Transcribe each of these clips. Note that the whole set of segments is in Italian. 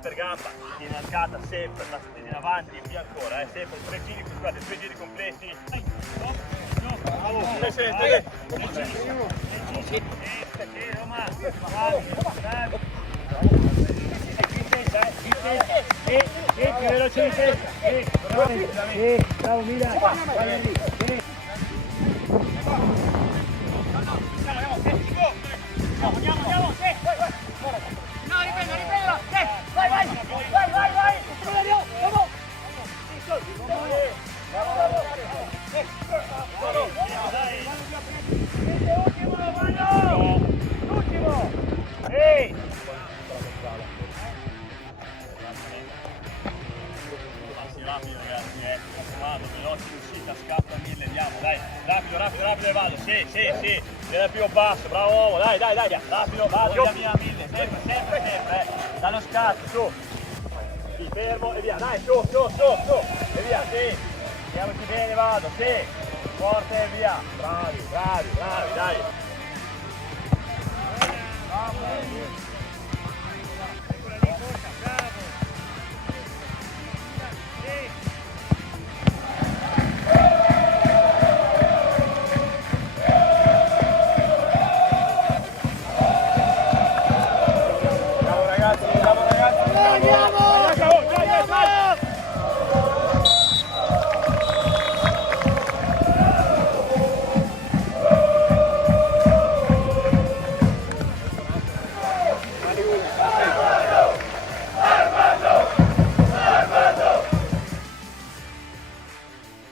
per gamba, tieni alzata sempre, la tieni in avanti e via ancora, sempre 3 giri, scusate, 2 giri completi. Bravo, più veloce di testa, bravo Milan, vai lì, andiamo, no, riprendo, vai, l'ultimo, ehi! Rapido ragazzi, mi raccomando, veloci uscita, scappa 1000, andiamo, dai, rapido e vado, sì, viene al primo passo, bravo uomo, dai, rapido, vado, via 1000, sempre, dallo scatto, su, sì, fermo e via, dai, su, e via, sì, andiamoci bene, vado, sì, forte e via, bravi, dai.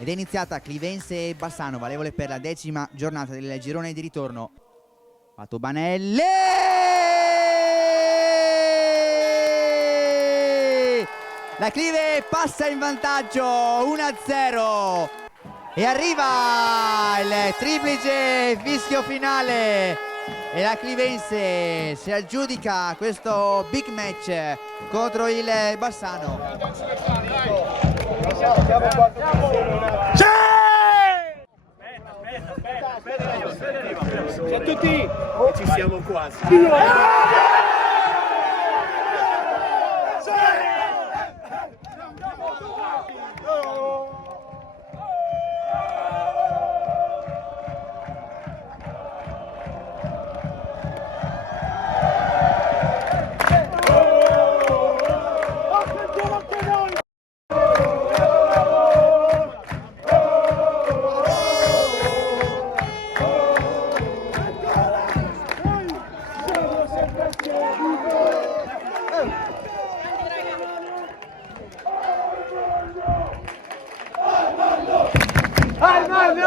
Ed è iniziata Clivense e Bassano, valevole per la 10ª giornata del girone di ritorno. Patobanelli! La Clive passa in vantaggio 1-0 e arriva il triplice fischio finale e la Clivense si aggiudica questo big match contro il Bassano. Siamo qua. Sì! Aspetta. Ciao a tutti! Ci siamo quasi. Armando!